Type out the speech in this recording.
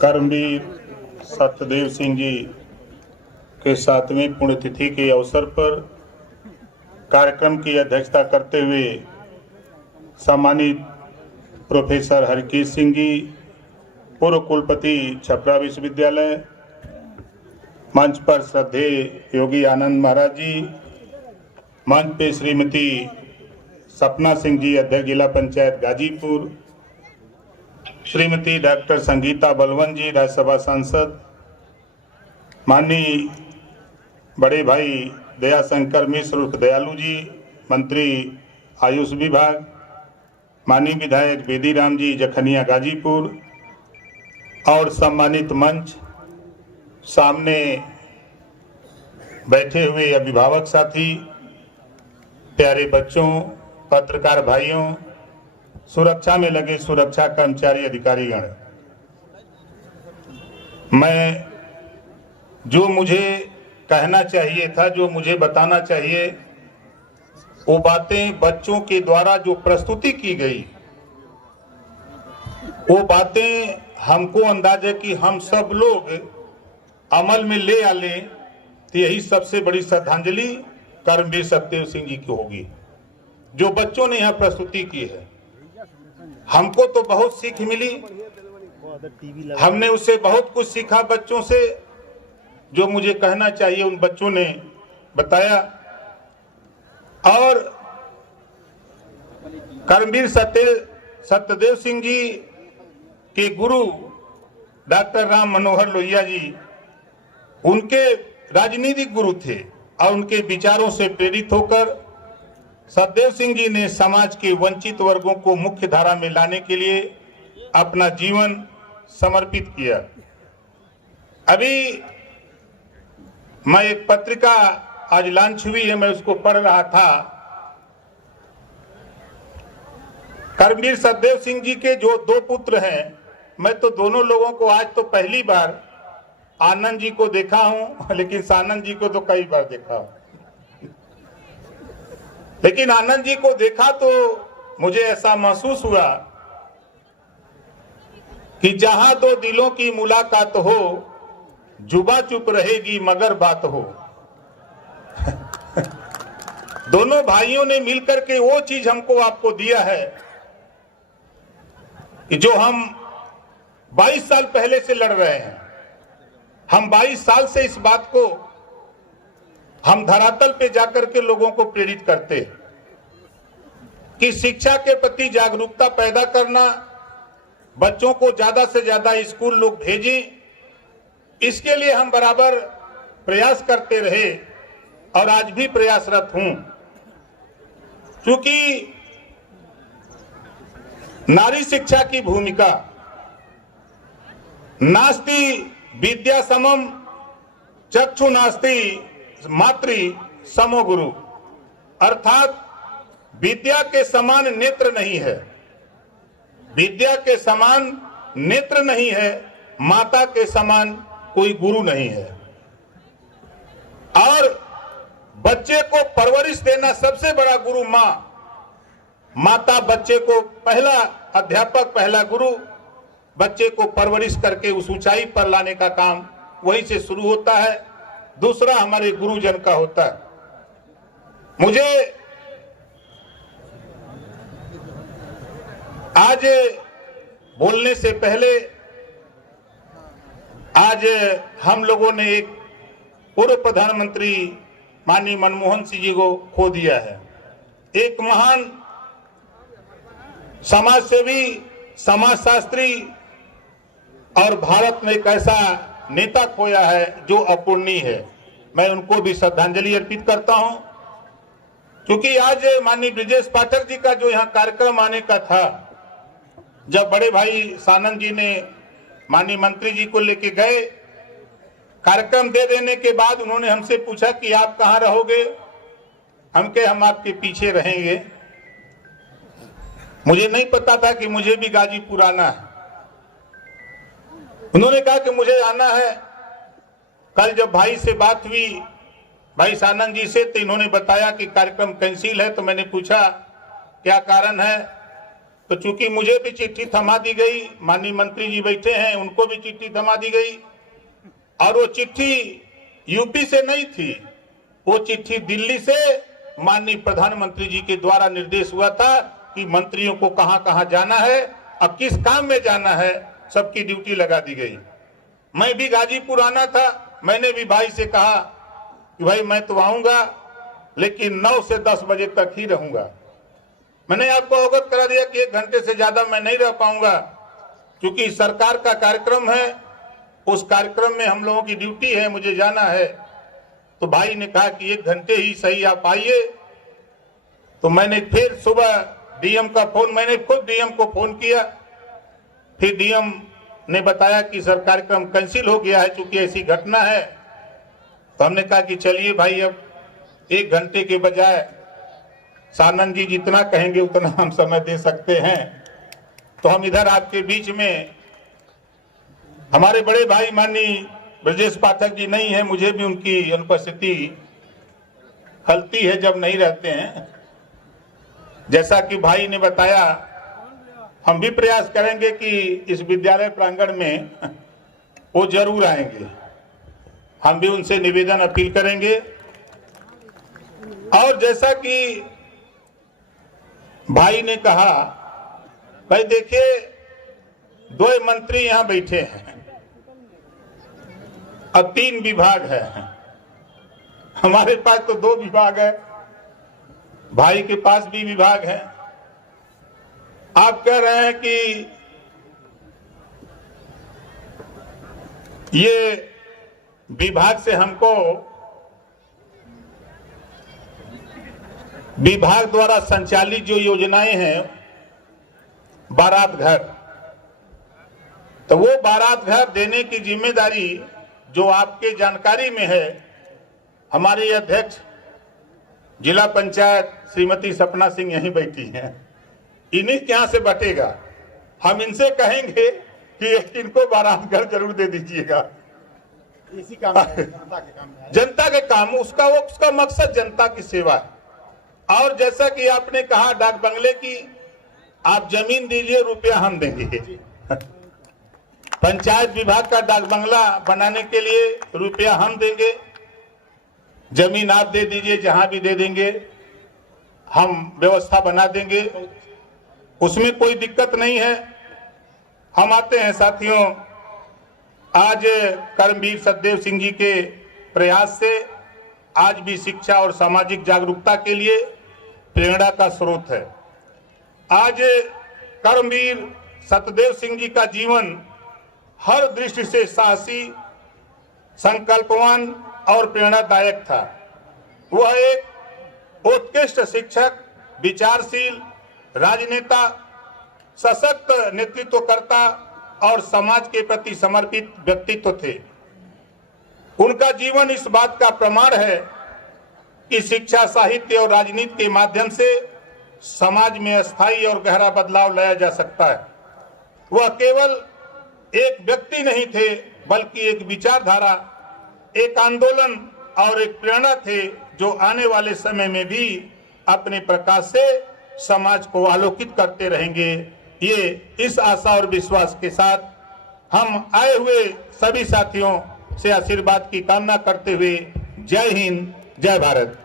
कर्मवीर सत्यदेव सिंह जी के 7वीं पुण्यतिथि के अवसर पर कार्यक्रम की अध्यक्षता करते हुए सम्मानित प्रोफेसर हरकीश सिंह जी, पूर्व कुलपति छपरा विश्वविद्यालय, मंच पर श्रद्धेय योगी आनंद महाराज जी, मंच पे श्रीमती सपना सिंह जी, अध्यक्ष जिला पंचायत गाजीपुर, श्रीमती डॉक्टर संगीता बलवन जी, राज्यसभा सांसद, माननीय बड़े भाई दयाशंकर मिश्र उर्फ दयालु जी, मंत्री आयुष विभाग, माननीय विधायक बेदीराम जी जखनिया गाजीपुर, और सम्मानित मंच, सामने बैठे हुए अभिभावक साथी, प्यारे बच्चों, पत्रकार भाइयों, सुरक्षा में लगे सुरक्षा कर्मचारी अधिकारीगण, मैं जो मुझे कहना चाहिए था, जो मुझे बताना चाहिए, वो बातें बच्चों के द्वारा जो प्रस्तुति की गई, वो बातें हमको अंदाज है कि हम सब लोग अमल में ले आ लें तो यही सबसे बड़ी श्रद्धांजलि कर्मवीर सत्यदेव सिंह जी की होगी। जो बच्चों ने यहाँ प्रस्तुति की है, हमको तो बहुत सीख मिली, हमने उससे बहुत कुछ सीखा बच्चों से। जो मुझे कहना चाहिए उन बच्चों ने बताया। और कर्मवीर सत्यदेव सिंह जी के गुरु डॉक्टर राम मनोहर लोहिया जी उनके राजनीतिक गुरु थे और उनके विचारों से प्रेरित होकर सत्यदेव सिंह जी ने समाज के वंचित वर्गों को मुख्य धारा में लाने के लिए अपना जीवन समर्पित किया। अभी मैं एक पत्रिका आज लॉन्च हुई है, मैं उसको पढ़ रहा था। कर्मवीर सत्यदेव सिंह जी के जो 2 पुत्र हैं, मैं तो दोनों लोगों को आज तो पहली बार आनंद जी को देखा हूं, लेकिन सानंद जी को तो कई बार देखा हूं। लेकिन आनंद जी को देखा तो मुझे ऐसा महसूस हुआ कि जहां 2 दिलों की मुलाकात हो, जुबा चुप रहेगी मगर बात हो। दोनों भाइयों ने मिलकर के वो चीज हमको आपको दिया है कि जो हम 22 साल पहले से लड़ रहे हैं। हम 22 साल से इस बात को हम धरातल पे जाकर के लोगों को प्रेरित करते हैं कि शिक्षा के प्रति जागरूकता पैदा करना, बच्चों को ज्यादा से ज्यादा स्कूल लोग भेजें, इसके लिए हम बराबर प्रयास करते रहे और आज भी प्रयासरत हूं। क्योंकि नारी शिक्षा की भूमिका, नास्ति विद्या समम चक्षु नास्ति मातृ समो गुरु, अर्थात विद्या के समान नेत्र नहीं है, विद्या के समान नेत्र नहीं है, माता के समान कोई गुरु नहीं है। और बच्चे को परवरिश देना सबसे बड़ा गुरु माता बच्चे को पहला अध्यापक, पहला गुरु, बच्चे को परवरिश करके उस ऊंचाई पर लाने का काम वहीं से शुरू होता है। दूसरा हमारे गुरुजन का होता है। मुझे आज बोलने से पहले, आज हम लोगों ने एक पूर्व प्रधानमंत्री माननीय मनमोहन सिंह जी को खो दिया है। एक महान समाजसेवी, समाजशास्त्री और भारत में एक ऐसा नेता खोया है जो अपूर्णीय है। मैं उनको भी श्रद्धांजलि अर्पित करता हूं। क्योंकि आज माननीय ब्रिजेश पाठक जी का जो यहाँ कार्यक्रम आने का था, जब बड़े भाई सानंद जी ने माननीय मंत्री जी को लेके गए, कार्यक्रम दे देने के बाद उन्होंने हमसे पूछा कि आप कहाँ रहोगे? हम आपके पीछे रहेंगे। मुझे नहीं पता था कि मुझे भी गाजीपुर आना है। उन्होंने कहा कि मुझे आना है। कल जब भाई से बात हुई, भाई सानंद जी से, तो इन्होंने बताया कि कार्यक्रम कैंसिल है। तो मैंने पूछा क्या कारण है? तो चूंकि मुझे भी चिट्ठी थमा दी गई, माननीय मंत्री जी बैठे हैं, उनको भी चिट्ठी थमा दी गई, और वो चिट्ठी यूपी से नहीं थी, वो चिट्ठी दिल्ली से माननीय प्रधानमंत्री जी के द्वारा निर्देश हुआ था कि मंत्रियों को कहां कहां जाना है और किस काम में जाना है, सबकी ड्यूटी लगा दी गई। मैं भी गाजीपुर आना था, मैंने भी भाई से कहा कि भाई मैं तो आऊंगा लेकिन 9 से 10 बजे तक ही रहूंगा। मैंने आपको अवगत करा दिया कि 1 घंटे से ज्यादा मैं नहीं रह पाऊंगा, क्योंकि सरकार का कार्यक्रम है, उस कार्यक्रम में हम लोगों की ड्यूटी है, मुझे जाना है। तो भाई ने कहा कि 1 घंटे ही सही, आप आइए। तो मैंने फिर सुबह डीएम का फोन, मैंने खुद डीएम को फोन किया, फिर डीएम ने बताया कि सर कार्यक्रम कैंसिल हो गया है, चूंकि ऐसी घटना है। तो हमने कहा कि चलिए भाई, अब 1 घंटे के बजाय सानंद जी जितना कहेंगे उतना हम समय दे सकते हैं। तो हम इधर आपके बीच में, हमारे बड़े भाई माननीय ब्रजेश पाठक जी नहीं है, मुझे भी उनकी अनुपस्थिति खलती है जब नहीं रहते हैं। जैसा कि भाई ने बताया, हम भी प्रयास करेंगे कि इस विद्यालय प्रांगण में वो जरूर आएंगे, हम भी उनसे निवेदन अपील करेंगे। और जैसा कि भाई ने कहा, भाई देखिए 2 मंत्री यहां बैठे हैं, अब 3 विभाग है, हमारे पास तो 2 विभाग है, भाई के पास भी विभाग है। आप कह रहे हैं कि ये विभाग से हमको, विभाग द्वारा संचालित जो योजनाएं हैं, बारात घर, तो वो बारात घर देने की जिम्मेदारी जो आपके जानकारी में है, हमारी अध्यक्ष जिला पंचायत श्रीमती सपना सिंह यहीं बैठी हैं, इन्हीं के यहां से बटेगा। हम इनसे कहेंगे कि इनको बारात घर जरूर दे दीजिएगा। इसी काम जनता के काम, उसका मकसद जनता की सेवा है। और जैसा कि आपने कहा डाक बंगले की, आप जमीन दीजिए, रुपया हम देंगे। पंचायत विभाग का डाक बंगला बनाने के लिए रुपया हम देंगे, जमीन आप दे दीजिए, जहां भी दे देंगे, हम व्यवस्था बना देंगे, उसमें कोई दिक्कत नहीं है। हम आते हैं साथियों, आज कर्मवीर सतदेव सिंह जी के प्रयास से आज भी शिक्षा और सामाजिक जागरूकता के लिए प्रेरणा का स्रोत है। आज कर्मवीर सतदेव सिंह जी का जीवन हर दृष्टि से साहसी, संकल्पवान और प्रेरणादायक था। वह एक उत्कृष्ट शिक्षक, विचारशील राजनेता, सशक्त नेतृत्वकर्ता और समाज के प्रति समर्पित व्यक्तित्व थे। उनका जीवन इस बात का प्रमाण है कि शिक्षा, साहित्य और राजनीति के माध्यम से समाज में स्थायी और गहरा बदलाव लाया जा सकता है। वह केवल एक व्यक्ति नहीं थे, बल्कि एक विचारधारा, एक आंदोलन और एक प्रेरणा थे, जो आने वाले समय में भी अपने प्रकाश से समाज को आलोकित करते रहेंगे। ये इस आशा और विश्वास के साथ हम आए हुए सभी साथियों से आशीर्वाद की कामना करते हुए, जय हिंद, जय भारत।